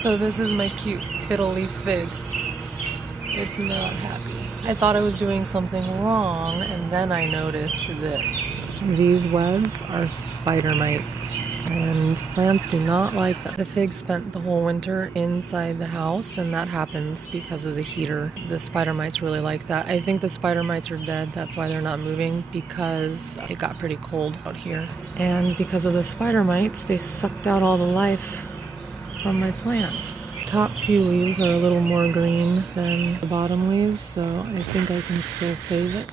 So this is my cute fiddle leaf fig. It's not happy. I thought I was doing something wrong, and then I noticed this. These webs are spider mites, and plants do not like them. The fig spent the whole winter inside the house, and that happens because of the heater. The spider mites really like that. I think the spider mites are dead. That's why they're not moving, because it got pretty cold out here. And because of the spider mites, they sucked out all the life from my plant. Top few leaves are a little more green than the bottom leaves, so I think I can still save it.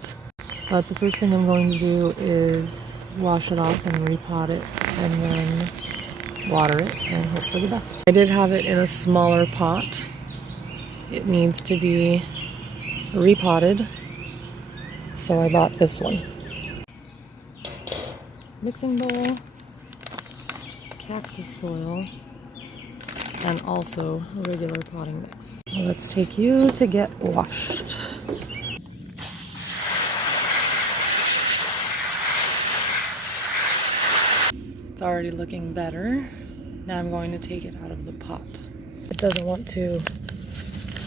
But the first thing I'm going to do is wash it off and repot it, and then water it and hope for the best. I did have it in a smaller pot. It needs to be repotted, so I bought this one. Mixing bowl, cactus soil, and also a regular potting mix. Let's take you to get washed. It's already looking better. Now I'm going to take it out of the pot. It doesn't want to...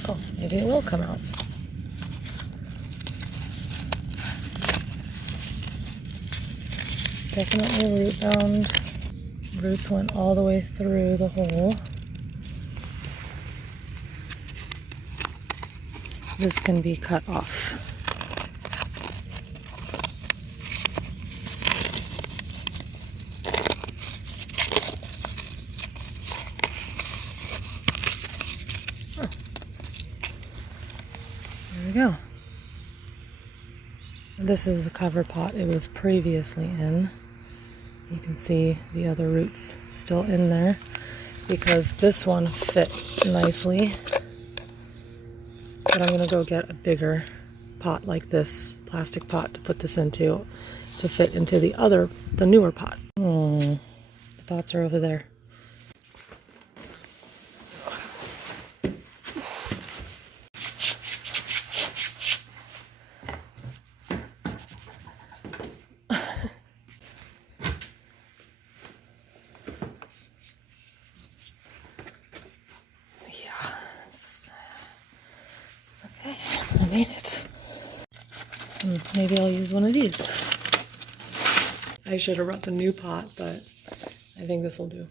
Oh, maybe it will come out. Definitely root bound. Roots went all the way through the hole. This can be cut off. Oh. There we go. This is the cover pot it was previously in. You can see the other roots still in there because this one fit nicely. But I'm going to go get a bigger pot like this, plastic pot to put this into, to fit into the newer pot. The pots are over there. I made it. Maybe I'll use one of these. I should have brought the new pot, but I think this will do.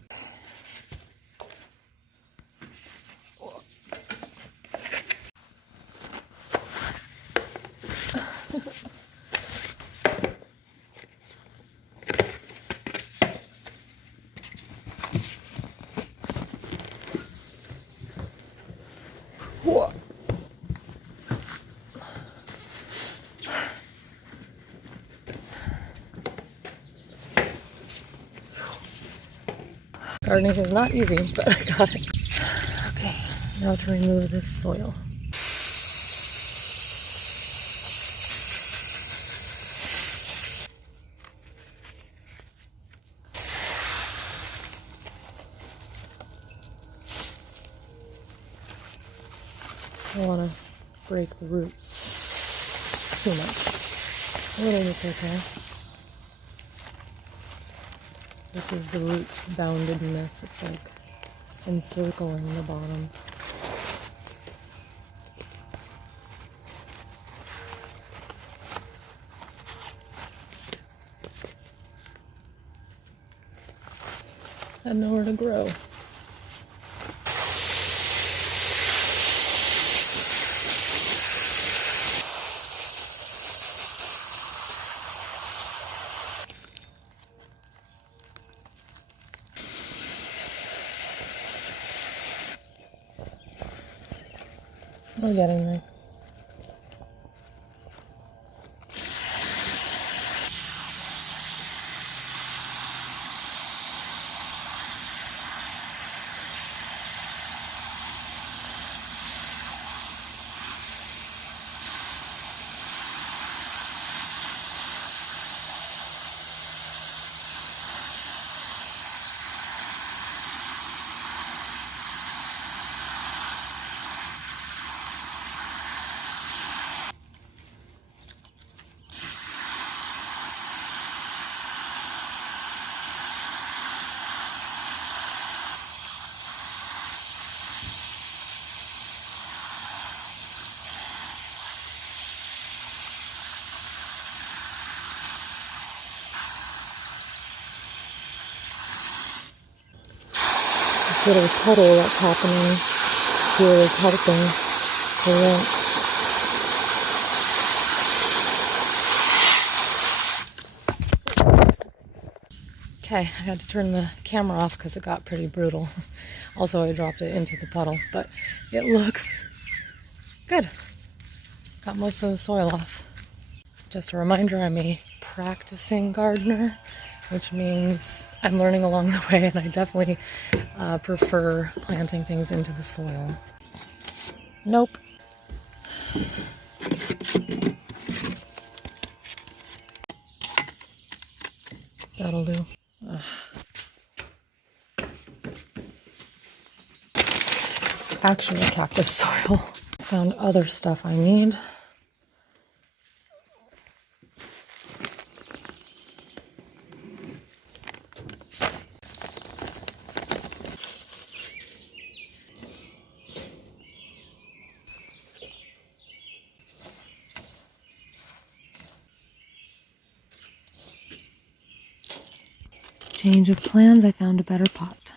Gardening is not easy, but I got it. Okay, now to remove this soil. I don't want to break the roots too much. A little bit's okay. This is the root boundedness. It's like encircling the bottom. Had nowhere to grow. We're getting there. little puddle that's happening here is helping the rinse. Okay, I had to turn the camera off because it got pretty brutal. Also, I dropped it into the puddle, but it looks good. Got most of the soil off. Just a reminder, I'm a practicing gardener, which means I'm learning along the way, and I definitely prefer planting things into the soil. Nope. That'll do. Ugh. Actually, cactus soil. Found other stuff I need. Change of plans, I found a better pot.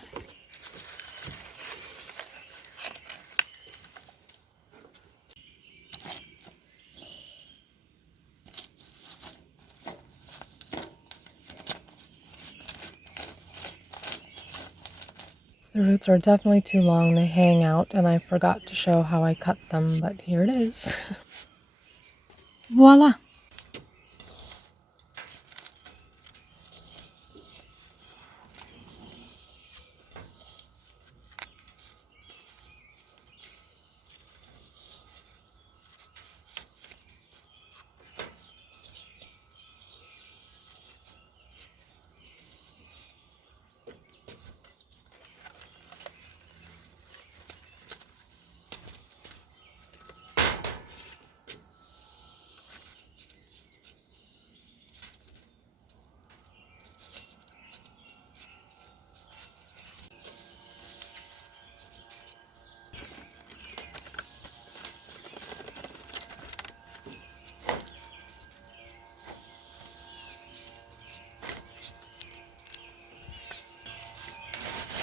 The roots are definitely too long, they hang out, and I forgot to show how I cut them, but here it is. Voila!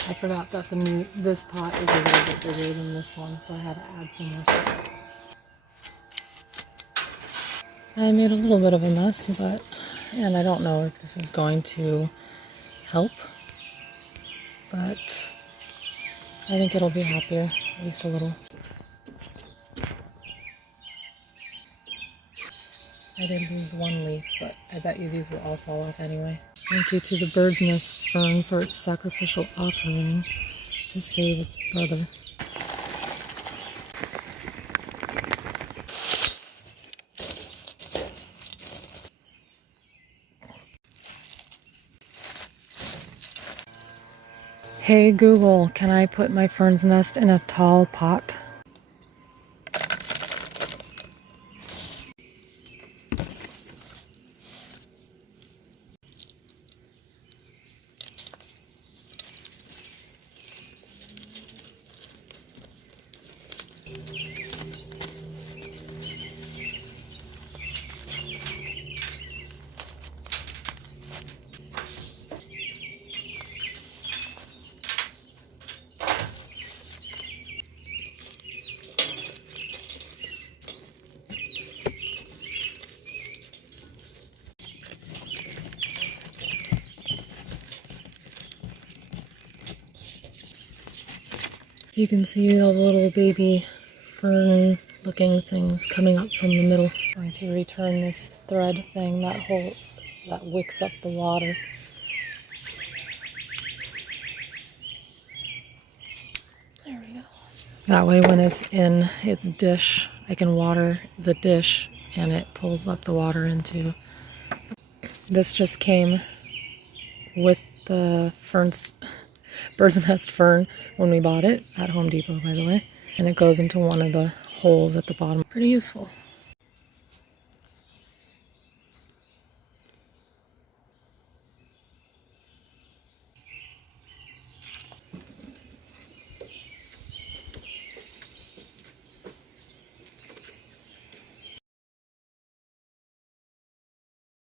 I forgot that this pot is a little bit bigger than this one, so I had to add some more stuff. I made a little bit of a mess, and I don't know if this is going to help, but I think it'll be happier, at least a little. I did lose one leaf, but I bet you these will all fall off anyway. Thank you to the bird's nest fern for its sacrificial offering to save its brother. Hey Google, can I put my fern's nest in a tall pot? You can see the little baby fern looking things coming up from the middle. I'm going to return this thread thing, that wicks up the water. There we go. That way when it's in its dish, I can water the dish and it pulls up the water into. This just came with the bird's nest fern when we bought it at Home Depot, by the way. And it goes into one of the holes at the bottom. Pretty useful.